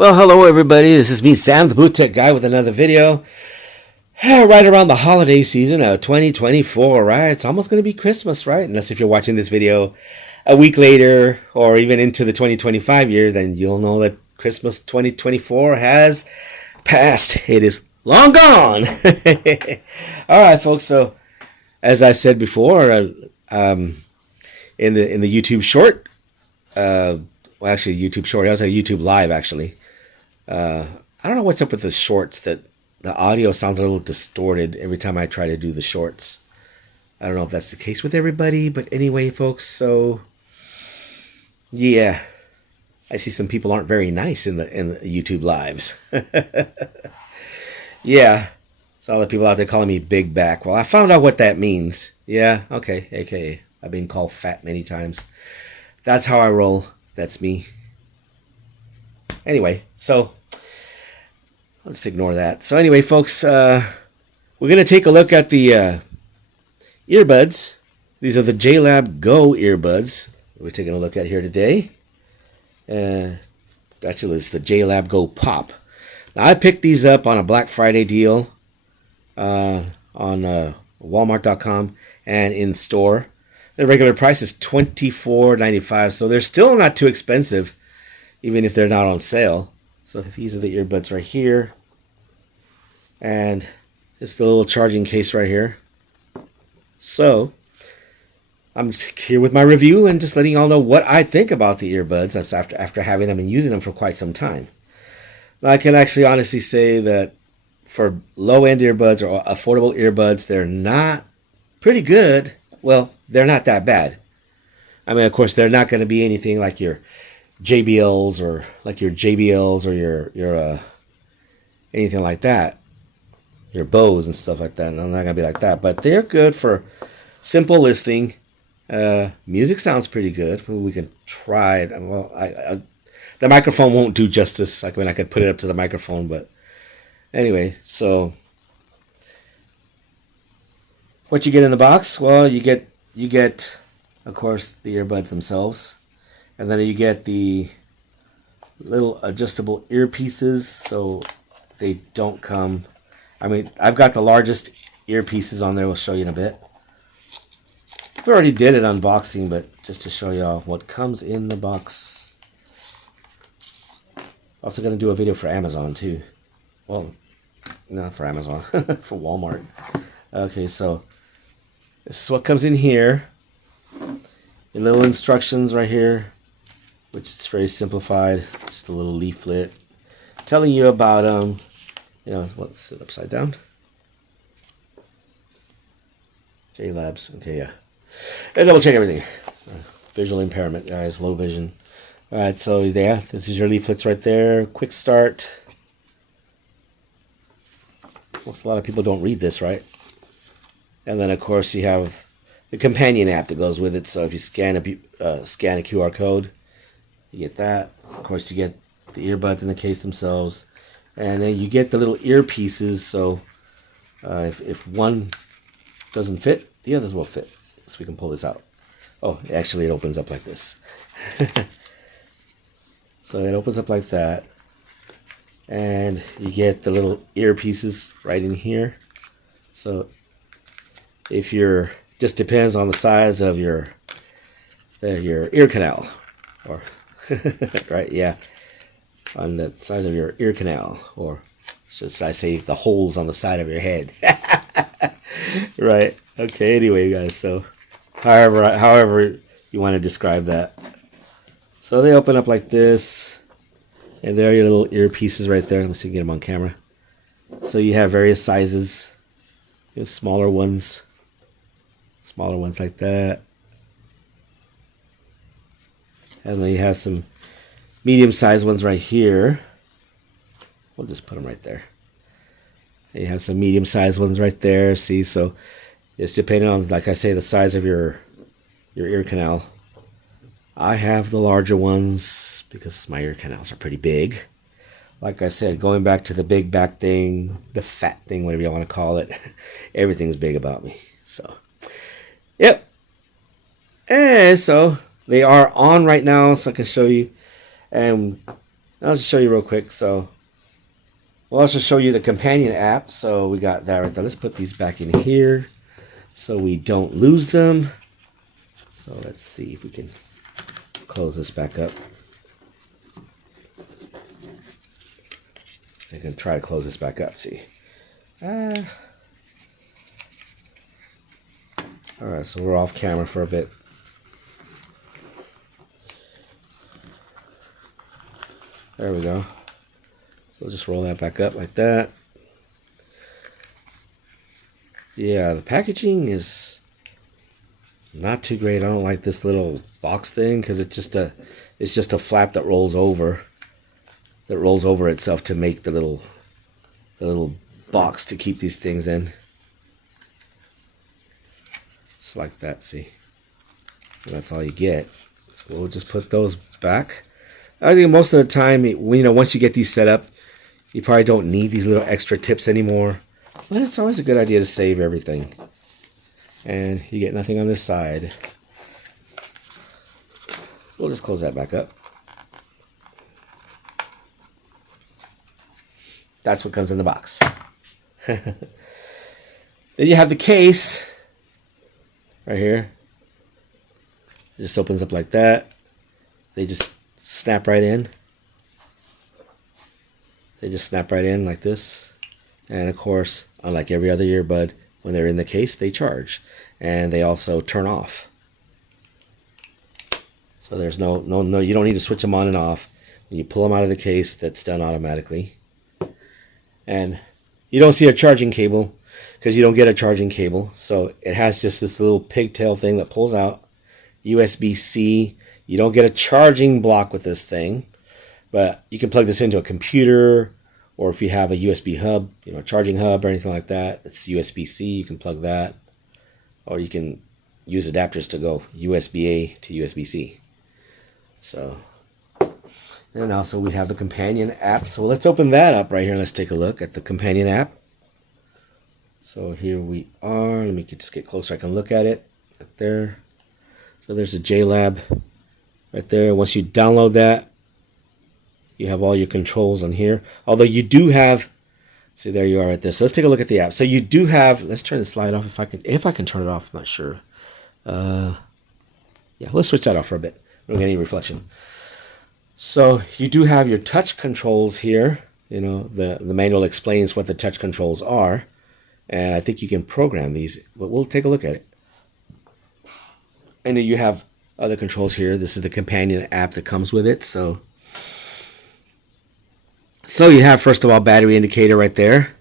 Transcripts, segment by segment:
Well, hello everybody. This is me, Sam, the Blue Tech Guy, with another video. Right around the holiday season of 2024, right? It's almost going to be Christmas, right? Unless if you're watching this video a week later or even into the 2025 year, then you'll know that Christmas 2024 has passed. It is long gone. All right, folks. So, as I said before, in the YouTube short, well, actually, YouTube short. It was a YouTube live, actually. I don't know what's up with the shorts, that the audio sounds a little distorted every time I try to do the shorts. I don't know if that's the case with everybody, but anyway, folks, so yeah, I see some people aren't very nice in the YouTube lives. Yeah, so all the people out there calling me big back. Well, I found out what that means. Yeah, okay, aka I've been called fat many times. That's how I roll. That's me. Anyway, so let's ignore that. So anyway, folks, we're going to take a look at the earbuds. These are the jlab Go earbuds we're taking a look at here today. Actually, it's the jlab Go Pop. Now, I picked these up on a Black Friday deal on Walmart.com and in store. The regular price is $24.95, so they're still not too expensive, even if they're not on sale. So these are the earbuds right here. And it's the little charging case right here. So I'm just here with my review and just letting y'all know what I think about the earbuds. That's after having them and using them for quite some time. Now, I can actually honestly say that for low-end earbuds or affordable earbuds, they're not pretty good. Well, they're not that bad. I mean, of course, they're not going to be anything like your JBLs or your anything like that, your Bose and stuff like that. And I'm not gonna be like that, but they're good for simple listening. Music sounds pretty good. We can try it. Well, the microphone won't do justice. Like when I could put it up to the microphone, but anyway. So what you get in the box? Well, you get of course the earbuds themselves. And then you get the little adjustable earpieces, so they don't come. I mean, I've got the largest earpieces on there. We'll show you in a bit. We already did an unboxing, but just to show you all what comes in the box. Also going to do a video for Amazon too. Well, not for Amazon, for Walmart. Okay, so this is what comes in here. The little instructions right here, which is very simplified. Just a little leaflet telling you about let's sit upside down. jlabs. Okay, yeah. And double check everything. Visual impairment, guys, low vision. All right, so yeah, this is your leaflets right there. Quick start. Most a lot of people don't read this, right? And then of course you have the companion app that goes with it. So if you scan a QR code, you get that. Of course, you get the earbuds in the case themselves. And then you get the little earpieces. So if one doesn't fit, the others will fit. So we can pull this out. Oh, actually it opens up like this. So it opens up like that. And you get the little earpieces right in here. So if you're, just depends on the size of your ear canal. Or right, yeah, on the size of your ear canal, or should I say the holes on the side of your head. Right, okay, anyway, guys, so however you want to describe that. So they open up like this, and there are your little earpieces right there. Let me see if I can get them on camera. So you have various sizes. You have smaller ones like that. And then you have some medium-sized ones right here. We'll just put them right there. And you have some medium-sized ones right there. See, so it's depending on, like I say, the size of your ear canal. I have the larger ones because my ear canals are pretty big. Like I said, going back to the big back thing, the fat thing, whatever you want to call it, everything's big about me. So, yep. And so they are on right now, so I can show you. And I'll just show you real quick. So we'll also show you the companion app. So we got that right there. Let's put these back in here so we don't lose them. So let's see if we can close this back up. I can try to close this back up. See. Alright, so we're off camera for a bit. There we go. So we'll just roll that back up like that. Yeah, the packaging is not too great. I don't like this little box thing because it's just a flap that rolls over itself to make the little box to keep these things in. It's like that, see? And that's all you get. So we'll just put those back. I think most of the time, once you get these set up, you probably don't need these little extra tips anymore. But it's always a good idea to save everything. And you get nothing on this side. We'll just close that back up. That's what comes in the box. Then you have the case right here. It just opens up like that. They just snap right in. They just snap right in like this. And of course, unlike every other earbud, when they're in the case, they charge. And they also turn off. So there's no, you don't need to switch them on and off. When you pull them out of the case, that's done automatically. And you don't see a charging cable because you don't get a charging cable. So it has just this little pigtail thing that pulls out. USB-C. You don't get a charging block with this thing, but you can plug this into a computer, or if you have a USB hub, a charging hub or anything like that, it's USB-C, you can plug that, or you can use adapters to go USB-A to USB-C. So, and also we have the companion app. So let's open that up right here and let's take a look at the companion app. So here we are. Let me just get closer. I can look at it right there. So there's a jlab right there. Once you download that, you have all your controls on here. Although you do have, see, there you are right there. So let's take a look at the app. So you do have, let's turn the slide off if I can turn it off. I'm not sure. Yeah, let's switch that off for a bit. We don't get any reflection. So you do have your touch controls here. The manual explains what the touch controls are. And I think you can program these, but we'll take a look at it. And then you have other controls here. This is the companion app that comes with it. So you have, first of all, battery indicator right there.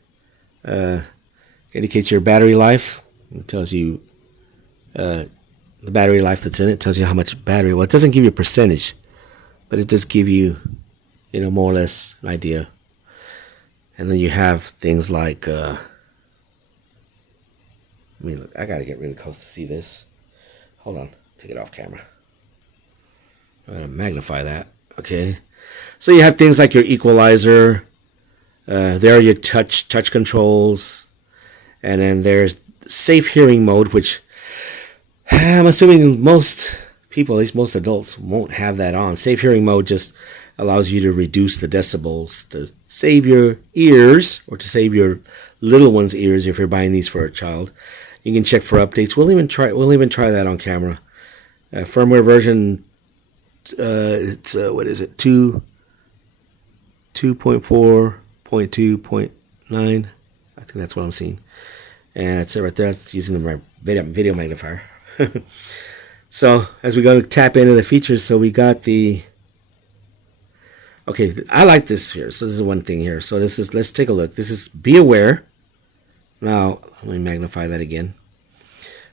Indicates your battery life. It tells you the battery life that's in it. It tells you how much battery. Well, it doesn't give you a percentage, but it does give you, more or less an idea. And then you have things like, look, I gotta get really close to see this. Hold on, take it off camera. I'm gonna magnify that. Okay. So you have things like your equalizer. There are your touch controls, and then there's safe hearing mode, which I'm assuming most people, at least most adults, won't have that on. Safe hearing mode just allows you to reduce the decibels to save your ears, or to save your little one's ears if you're buying these for a child. You can check for updates. We'll even try that on camera. Firmware version, it's what is it? 2.4.2.9. I think that's what I'm seeing. And it's right there. That's using my video magnifier. So as we go to tap into the features, so we got the. Okay, I like this here. So this is one thing here. So this is, let's take a look. This is be aware. Now let me magnify that again.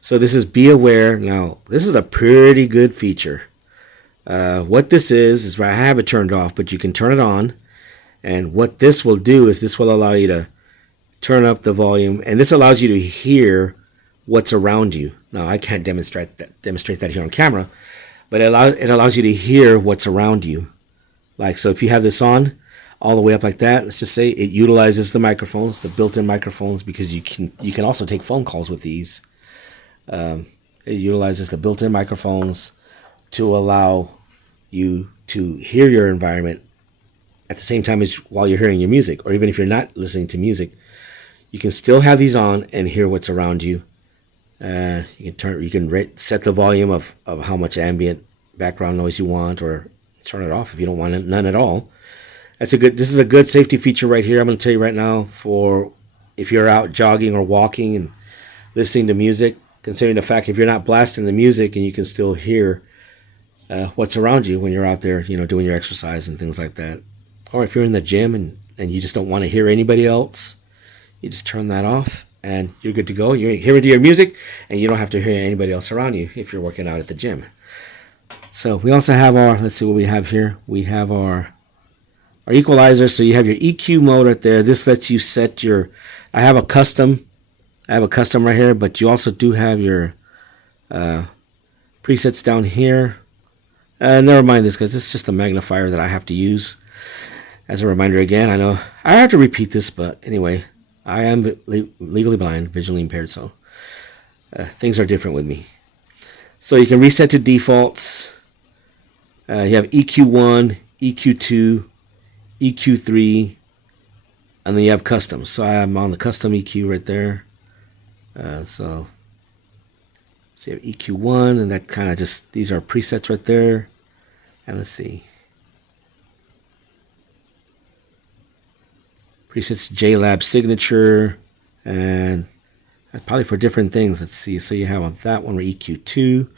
So this is be aware. Now this is a pretty good feature. What this is I have it turned off, but you can turn it on. And what this will do is this will allow you to turn up the volume, and this allows you to hear what's around you. Now I can't demonstrate that here on camera, but it allows you to hear what's around you. Like, so if you have this on all the way up like that, let's just say it utilizes the microphones, the built-in microphones, because you can also take phone calls with these. It utilizes the built-in microphones to allow you to hear your environment at the same time as while you're hearing your music, or even if you're not listening to music, you can still have these on and hear what's around you. You can set the volume of how much ambient background noise you want, or turn it off if you don't want none at all. This is a good safety feature right here. I'm going to tell you right now, for if you're out jogging or walking and listening to music, considering the fact if you're not blasting the music and you can still hear what's around you when you're out there, doing your exercise and things like that. Or if you're in the gym and you just don't want to hear anybody else, you just turn that off and you're good to go. You're hearing your music and you don't have to hear anybody else around you if you're working out at the gym. So we also have let's see what we have here. We have our equalizer. So you have your EQ mode right there. This lets you set I have a custom right here, but you also do have your presets down here. Never mind this, because it's just a magnifier that I have to use. As a reminder again, I know I have to repeat this, but anyway, I am legally blind, visually impaired, so things are different with me. So you can reset to defaults. You have EQ1, EQ2, EQ3, and then you have custom. So I'm on the custom EQ right there. So you have EQ1, and that kind of just, these are presets right there. And let's see. Presets jlab signature, and probably for different things. Let's see. So you have on that one, EQ2.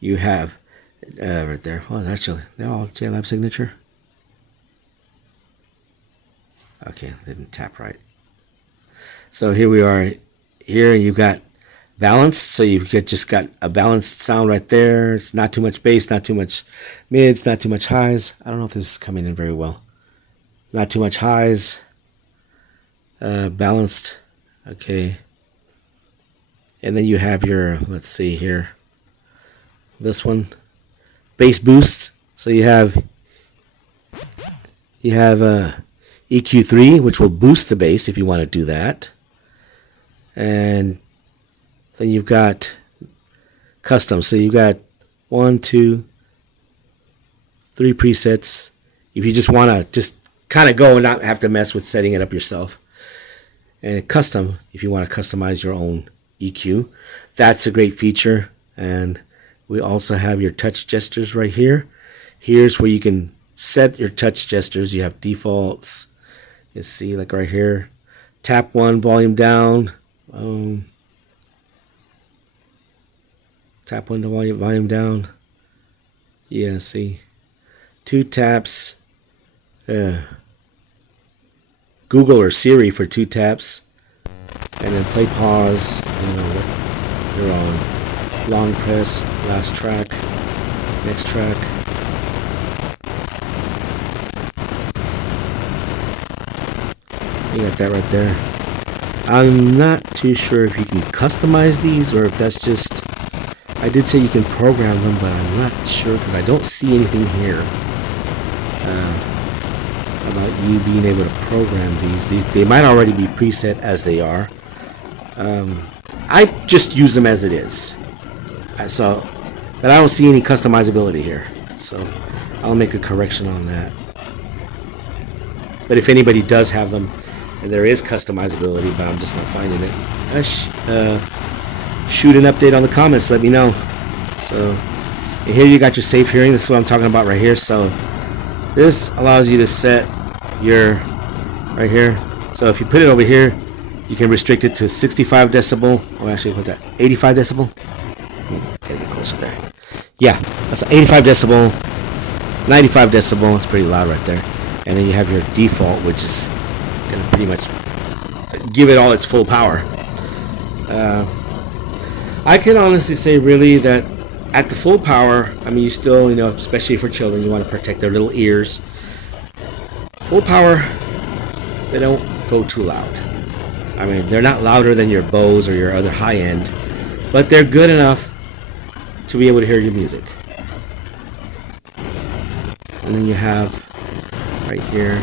You have right there. Oh, they're all jlab signature. Okay, didn't tap right. So here we are. Here you've got balanced, so you've just got a balanced sound right there. It's not too much bass, not too much mids, not too much highs. I don't know if this is coming in very well. Not too much highs. Balanced. Okay. And then you have your, let's see here, this one, bass boost. So you have EQ3, which will boost the bass if you want to do that. And then you've got custom. So you've got 1, 2, 3 presets. If you just want to just kind of go and not have to mess with setting it up yourself. And custom, if you want to customize your own EQ. That's a great feature. And we also have your touch gestures right here. Here's where you can set your touch gestures. You have defaults. You see, like right here, tap 1, volume down. Tap 1 to volume down. Yeah, see, 2 taps. Google or Siri for 2 taps, and then play pause. You're on. Long press, last track, next track. You got that right there. I'm not too sure if you can customize these or if that's just, I did say you can program them, but I'm not sure because I don't see anything here about you being able to program these. They might already be preset as they are. I just use them as it is. But I don't see any customizability here, so I'll make a correction on that. But if anybody does have them, and there is customizability, but I'm just not finding it, shoot an update on the comments. Let me know. So and here you got your safe hearing. This is what I'm talking about right here. So this allows you to set your right here. So if you put it over here, you can restrict it to 65 decibel. Or actually, what's that? 85 decibel. Get a bit closer there. Yeah, that's 85 decibel, 95 decibel. It's pretty loud right there. And then you have your default, which is gonna pretty much give it all its full power. I can honestly say really that at the full power, I mean, you still, especially for children, you want to protect their little ears. Full power, they don't go too loud. I mean, they're not louder than your Bose or your other high end, but they're good enough to be able to hear your music. And then you have right here,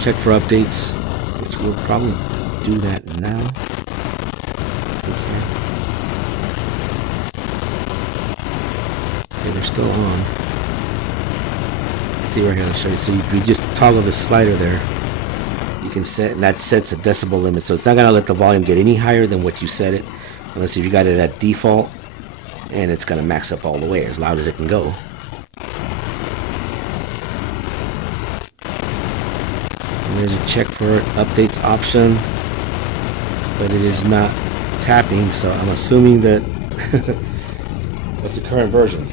check for updates, which we'll probably do that now. Okay, they're still on. See right here, I'll show you. So if you just toggle the slider there, you can set, and that sets a decibel limit. So it's not gonna let the volume get any higher than what you set it. Let's see if you got it at default, and it's gonna max up all the way as loud as it can go. And there's a check for updates option, but it is not tapping, so I'm assuming that that's the current version.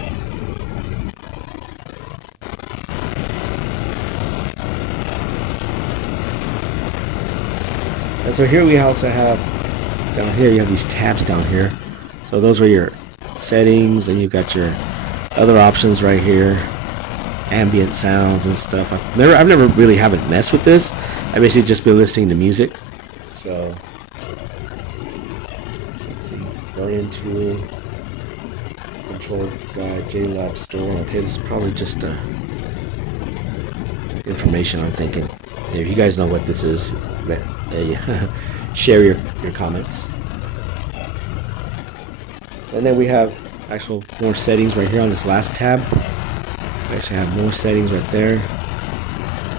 And so here we also have, down here you have these tabs down here. So those are your settings, and you've got your other options right here, ambient sounds and stuff. I've never really haven't messed with this. I basically just been listening to music. So let's see, burn-in tool, control guide, jlab store. Okay, this is probably just information I'm thinking. If you guys know what this is, share your comments. And then we have actual more settings right here on this last tab. We actually have more settings right there.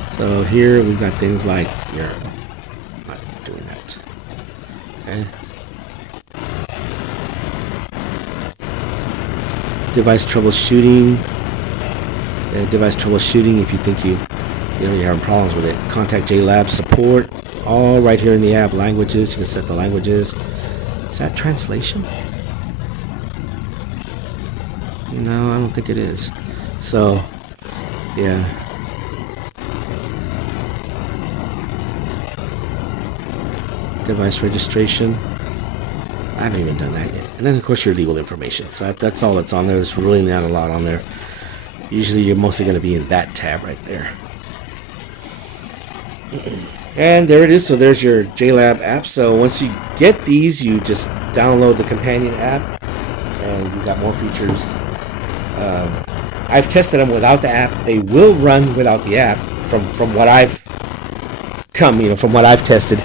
So here we've got things like your, I'm not doing that. Okay. Device troubleshooting. Device troubleshooting if you think you're having problems with it. Contact jlab support. All right here in the app. Languages. You can set the languages. Is that translation? No, I don't think it is. So, yeah. Device registration. I haven't even done that yet. And then, of course, your legal information. So that's all that's on there. There's really not a lot on there. Usually, you're mostly going to be in that tab right there. And there it is. So there's your jlab app. So once you get these, you just download the companion app, and you got more features. I've tested them without the app. They will run without the app. From what I've from what I've tested,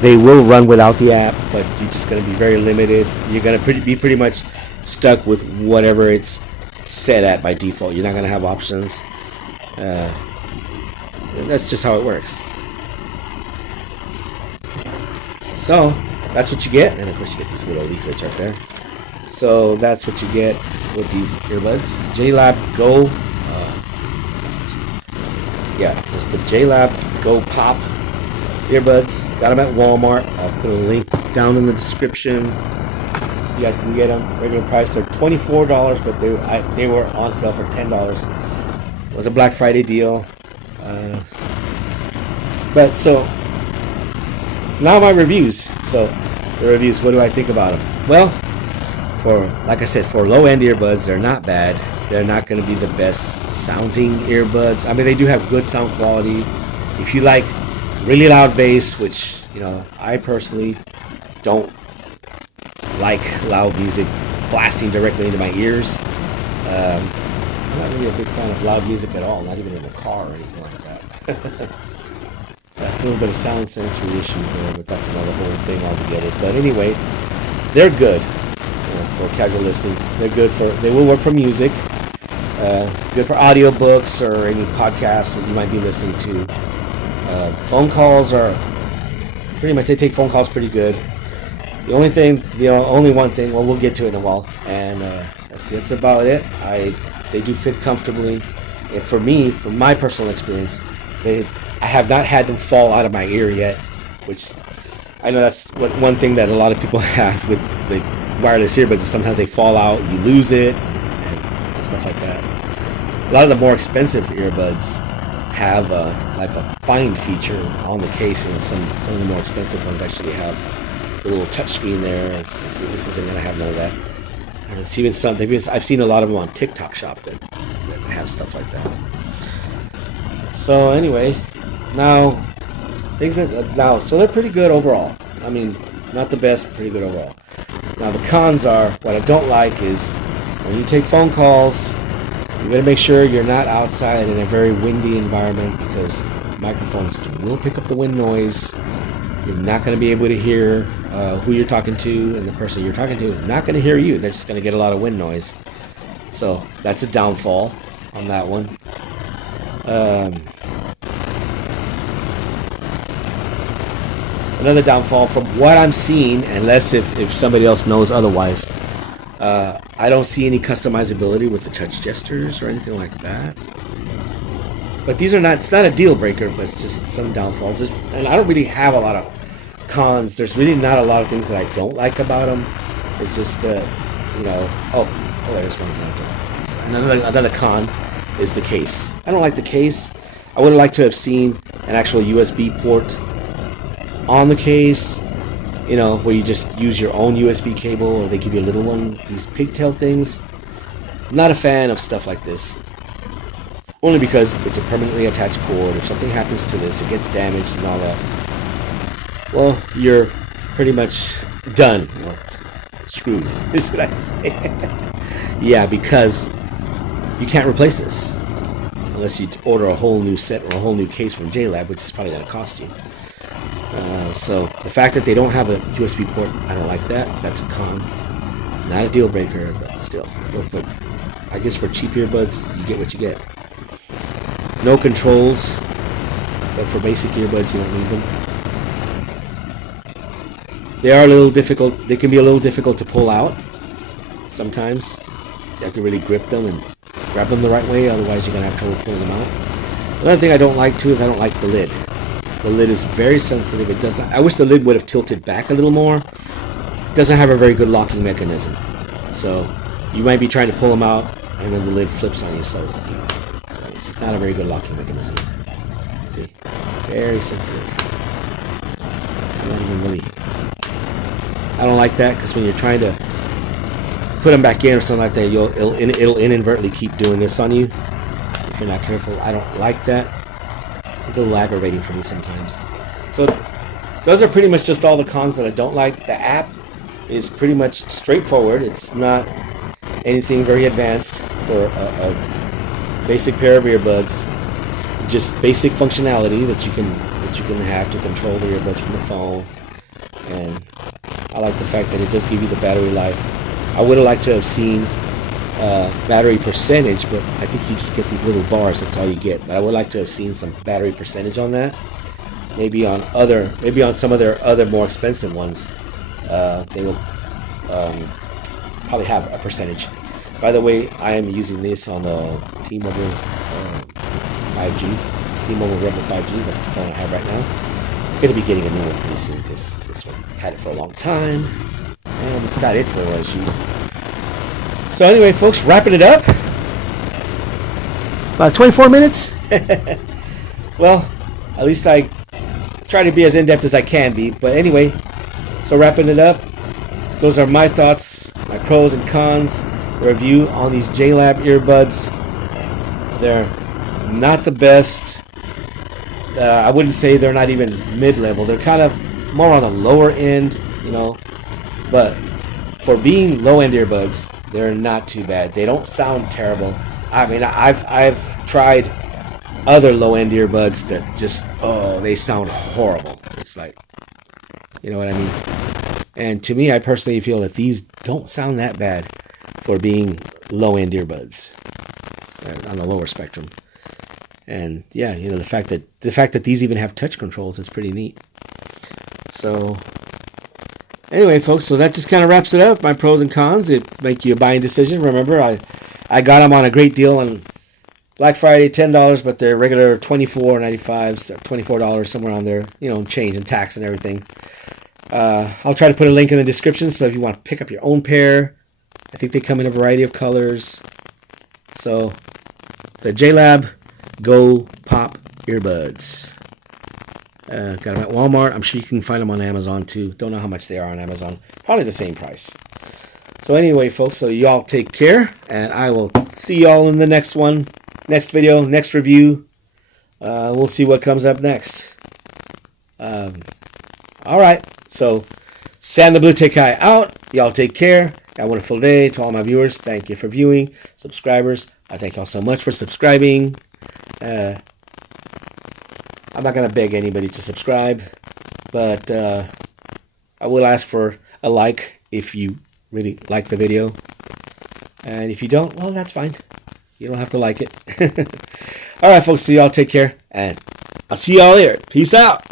they will run without the app, but you're just going to be very limited. You're going to be pretty much stuck with whatever it's set at by default. You're not going to have options. That's just how it works. So that's what you get, and of course you get these little leaflets right there. So that's what you get with these earbuds. jlab Go. It's the jlab Go Pop earbuds. Got them at Walmart. I'll put a link down in the description. You guys can get them. Regular price, they're $24, but they were on sale for $10. It was a Black Friday deal. But so now my reviews. So the reviews. What do I think about them? Well, like I said, for low-end earbuds, they're not bad. They're not going to be the best sounding earbuds. I mean, they do have good sound quality. If you like really loud bass, which I personally don't like loud music blasting directly into my ears. I'm not really a big fan of loud music at all, not even in the car or anything like that. A little bit of sound sensory issues there, but that's another whole thing altogether. But anyway, they're good for casual listening. They're good they will work for music, good for audiobooks or any podcasts that you might be listening to. Phone calls are pretty much, they take phone calls pretty good. The only one thing, well, we'll get to it in a while, and that's about it. They do fit comfortably, and for me, from my personal experience, I have not had them fall out of my ear yet, which I know that's one thing that a lot of people have with the wireless earbuds. Sometimes they fall out, you lose it, and stuff like that. A lot of the more expensive earbuds have like a find feature on the case, and some of the more expensive ones actually have a little touch screen there. This isn't going to have none of that. And it's even I've seen a lot of them on TikTok Shop that have stuff like that. So anyway, so they're pretty good overall. I mean, not the best, pretty good overall. Now the cons are, what I don't like is when you take phone calls, you got to make sure you're not outside in a very windy environment, because microphones will pick up the wind noise. You're not going to be able to hear who you're talking to, and the person you're talking to is not going to hear you. They're just going to get a lot of wind noise. So that's a downfall on that one. Um, another downfall from what I'm seeing, unless if somebody else knows otherwise, I don't see any customizability with the touch gestures or anything like that. But these are not, it's not a deal breaker, but it's just some downfalls. And I don't really have a lot of cons. There's really not a lot of things that I don't like about them. It's just that, you know, there's one thing. Another con is the case. I don't like the case. I would have liked to have seen an actual USB port on the case, you know, where you just use your own USB cable, or they give you a little one, these pigtail things. I'm not a fan of stuff like this. Only because it's a permanently attached cord. If something happens to this, it gets damaged and all that, well, you're pretty much done. Or screwed, should I say. Yeah, because you can't replace this unless you order a whole new set or a whole new case from JLab, which is probably going to cost you. So the fact that they don't have a USB port, I don't like that. That's a con. Not a deal breaker, but still. But I guess for cheap earbuds, you get what you get. No controls, but for basic earbuds, you don't need them. They are a little difficult. They can be a little difficult to pull out sometimes. You have to really grip them and grab them the right way, otherwise you're going to have trouble pulling them out. Another thing I don't like too is I don't like the lid. The lid is very sensitive. It doesn't. I wish the lid would have tilted back a little more. It doesn't have a very good locking mechanism. So you might be trying to pull them out and then the lid flips on you. So it's not a very good locking mechanism. See? Very sensitive. Not even really. I don't like that because when you're trying to put them back in or something like that, it'll inadvertently keep doing this on you if you're not careful. I don't like that. It's a little aggravating for me sometimes. So those are pretty much just all the cons that I don't like. The app is pretty much straightforward. It's not anything very advanced for a basic pair of earbuds. Just basic functionality that you can have to control the earbuds from the phone. And I like the fact that it does give you the battery life. I would have liked to have seen battery percentage, but I think you just get these little bars. That's all you get. But I would like to have seen some battery percentage on that. Maybe on some of their other more expensive ones, they will probably have a percentage. By the way, I am using this on the T-Mobile 5G, T-Mobile Rebel 5G. That's the phone I have right now. I'm going to be getting a new one pretty soon because this one had it for a long time and it's got its little issues. So anyway, folks, wrapping it up. About 24 minutes. Well, at least I try to be as in-depth as I can be. But anyway, so wrapping it up, those are my thoughts, my pros and cons, review on these jlab earbuds. They're not the best. I wouldn't say they're not even mid-level. They're kind of more on the lower end, you know. But for being low-end earbuds, they're not too bad. They don't sound terrible. I mean, I've tried other low-end earbuds that just, they sound horrible. It's like, you know what I mean? And to me, I personally feel that these don't sound that bad for being low-end earbuds on the lower spectrum. And yeah, you know, the fact that these even have touch controls is pretty neat. So anyway, folks, so that just kind of wraps it up. My pros and cons. It make you a buying decision. Remember, I got them on a great deal on Black Friday, $10, but they're regular $24.95, $24 somewhere on there. You know, change and tax and everything. I'll try to put a link in the description, so if you want to pick up your own pair, I think they come in a variety of colors. So the jlab Go Pop earbuds. Got them at Walmart. I'm sure you can find them on Amazon too. Don't know how much they are on Amazon. Probably the same price. So anyway, folks, so y'all take care, and I will see y'all in the next video, next review. We'll see what comes up next. All right. So Sam the Blue Tech Guy out. Y'all take care. Have a wonderful day. To all my viewers, thank you for viewing. Subscribers, I thank y'all so much for subscribing. I'm not going to beg anybody to subscribe, but I will ask for a like if you really like the video. And if you don't, well, that's fine. You don't have to like it. All right, folks. So y'all take care, and I'll see y'all later. Peace out.